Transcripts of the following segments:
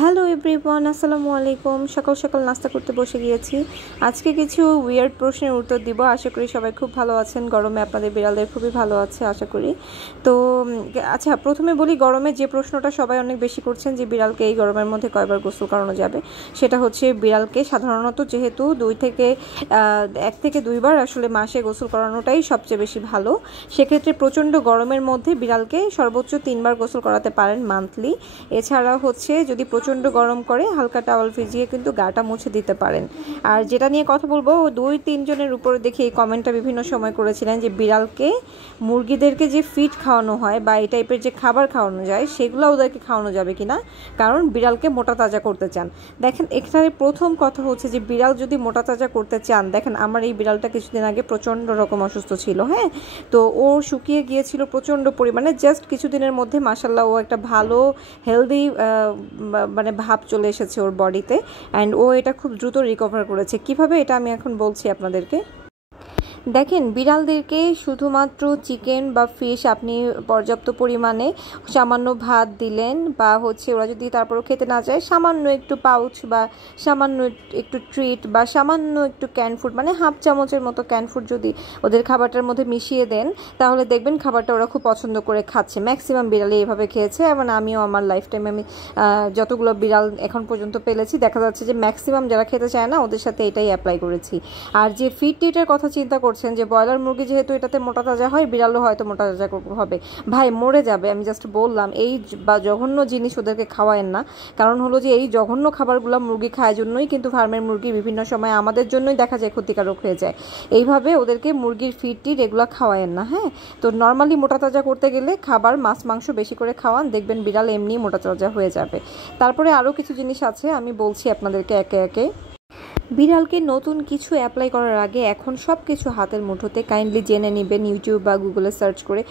Hello everyone, আসসালামু আলাইকুম। সকাল সকাল নাস্তা করতে বসে গিয়েছি। আজকে কিছু উইয়ার্ড প্রশ্নের উত্তর দিব। আশা করি সবাই খুব ভালো আছেন। গরমে আপনাদের বিড়ালদের খুবই ভালো আছে আশা করি। তো আচ্ছা, প্রথমে বলি, গরমে যে প্রশ্নটা সবাই অনেক বেশি করছেন যে বিড়ালকে এই গরমের মধ্যে কয়বার গোসল করানো যাবে, সেটা হচ্ছে বিড়ালকে সাধারণত যেহেতু 1 থেকে 2 বার আসলে মাসে গোসল করানোটাই সবচেয়ে বেশি ভালো। সেক্ষেত্রে প্রচণ্ড গরমের মধ্যে বিড়ালকে সর্বোচ্চ 3 বার গোসল করাতে পারেন মান্থলি। এছাড়া হচ্ছে যদি প্রচণ্ড গরম করে হালকা টাওয়াল ভিজিয়ে কিন্তু গাটা মুছে দিতে পারেন। আর যেটা নিয়ে কথা বলবো, 2-3 জনের উপরে দেখে এই কমেন্টটা বিভিন্ন সময় করেছিলেন যে বিড়ালকে মুরগিদেরকে যে ফিড খাওয়ানো হয় বা এই টাইপের যে খাবার খাওয়ানো যায় সেগুলো ওদেরকে খাওয়ানো যাবে কিনা, কারণ বিড়ালকে মোটা তাজা করতে চান। দেখেন, এখানে প্রথম কথা হচ্ছে যে বিড়াল যদি মোটা তাজা করতে চান, দেখেন আমার এই বিড়ালটা কিছুদিন আগে প্রচণ্ড রকম অসুস্থ ছিল, হ্যাঁ, তো ও শুকিয়ে গিয়েছিল প্রচণ্ড পরিমাণে। জাস্ট কিছুদিনের মধ্যে মাশাল্লাহ ও একটা ভালো হেলদি মানে ভাব চলে এসেছে ওর বডিতে, অ্যান্ড ও এটা খুব দ্রুত রিকভার করেছে। কিভাবে, এটা আমি এখন বলছি আপনাদেরকে। দেখেন, বিড়ালদেরকে শুধুমাত্র চিকেন বা ফিশ আপনি পর্যাপ্ত পরিমাণে সামান্য ভাত দিলেন, বা হচ্ছে ওরা যদি তারপরও খেতে না চায় সামান্য একটু পাউচ বা সামান্য একটু ট্রিট বা সামান্য একটু ক্যান ফুড, মানে হাফ চামচের মতো ক্যান ফুড যদি ওদের খাবারটার মধ্যে মিশিয়ে দেন, তাহলে দেখবেন খাবারটা ওরা খুব পছন্দ করে খাচ্ছে। ম্যাক্সিমাম বিড়ালই এভাবে খেয়েছে, এবং আমিও আমার লাইফ টাইমে আমি যতগুলো বিড়াল এখন পর্যন্ত পেলেছি, দেখা যাচ্ছে যে ম্যাক্সিমাম যারা খেতে চায় না ওদের সাথে এটাই অ্যাপ্লাই করেছি। আর যে ফিড টিটের কথা চিন্তা করছেন যে ব্রয়লার মুরগি যেহেতু এটাতে মোটা তাজা হয়, বিড়ালও হয়তো মোটা তাজা হবে, ভাই মরে যাবে। আমি জাস্ট বললাম, এই বা জঘন্য জিনিস ওদেরকে খাওয়ায়েন না। কারণ হলো যে এই জঘন্য খাবারগুলো মুরগি খায় জন্যই কিন্তু ফার্মের মুরগি বিভিন্ন সময় আমাদের জন্যই দেখা যায় ক্ষতিকারক হয়ে যায়। এইভাবে ওদেরকে মুরগির ফিড টিট এগুলো খাওয়ায়েন না, হ্যাঁ। তো নর্মালি মোটা তাজা করতে গেলে খাবার মাছ মাংস বেশি করে খাওয়ান, দেখবেন বিড়াল এমনি মোটা তাজা হয়ে যাবে। তারপরে আরও কিছু জিনিস আছে, আমি বলছি আপনাদেরকে একে একে। বিড়ালকে নতুন কিছু অ্যাপ্লাই করার আগে এখন সব কিছু হাতের মুঠোতে, কাইন্ডলি জেনে নেবেন, ইউটিউব বা গুগলে সার্চ করে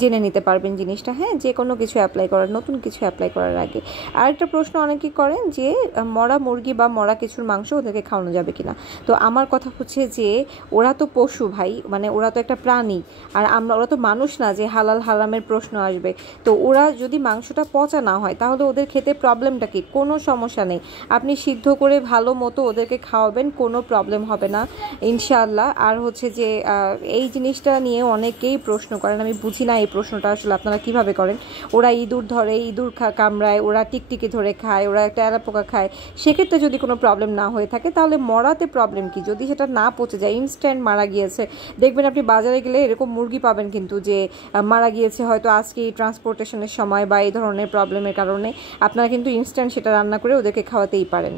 জেনে নিতে পারবেন জিনিসটা, হ্যাঁ, যে কোনো কিছু অ্যাপ্লাই করার, নতুন কিছু অ্যাপ্লাই করার আগে। আরেকটা প্রশ্ন অনেকেই করেন যে মরা মুরগি বা মরা কিছুর মাংস ওদেরকে খাওয়ানো যাবে কিনা। তো আমার কথা হচ্ছে যে ওরা তো পশু ভাই, মানে ওরা তো একটা প্রাণী, আর ওরা তো মানুষ না যে হালাল হারামের প্রশ্ন আসবে। তো ওরা যদি মাংসটা পচা না হয় তাহলে ওদের খেতে প্রবলেমটা কি? কোনো সমস্যা নেই, আপনি সিদ্ধ করে ভালো মতো ওদেরকে খাওয়াবেন, কোনো প্রবলেম হবে না ইনশাআল্লাহ। আর হচ্ছে যে এই জিনিসটা নিয়ে অনেকেই প্রশ্ন করেন, আমি বুঝি না এই প্রশ্নটা আসলে আপনারা কিভাবে করেন। ওরা ইঁদুর ধরে, ইঁদুর কামড়ায়, ওরা টিকটিকি ধরে খায়, ওরা একটা তেলাপোকা খায়। সেক্ষেত্রে যদি কোনো প্রবলেম না হয়ে থাকে তাহলে মরাতে প্রবলেম কি? যদি সেটা না পচে যায়, ইনস্ট্যান্ট মারা গিয়েছে, দেখবেন আপনি বাজারে গেলে এরকম মুরগি পাবেন কিন্তু যে মারা গিয়েছে হয়তো আজকে ট্রান্সপোর্টেশনের সময় বা এই ধরনের প্রবলেমের কারণে, আপনারা কিন্তু ইনস্ট্যান্ট সেটা রান্না করে ওদেরকে খাওয়াতেই পারেন।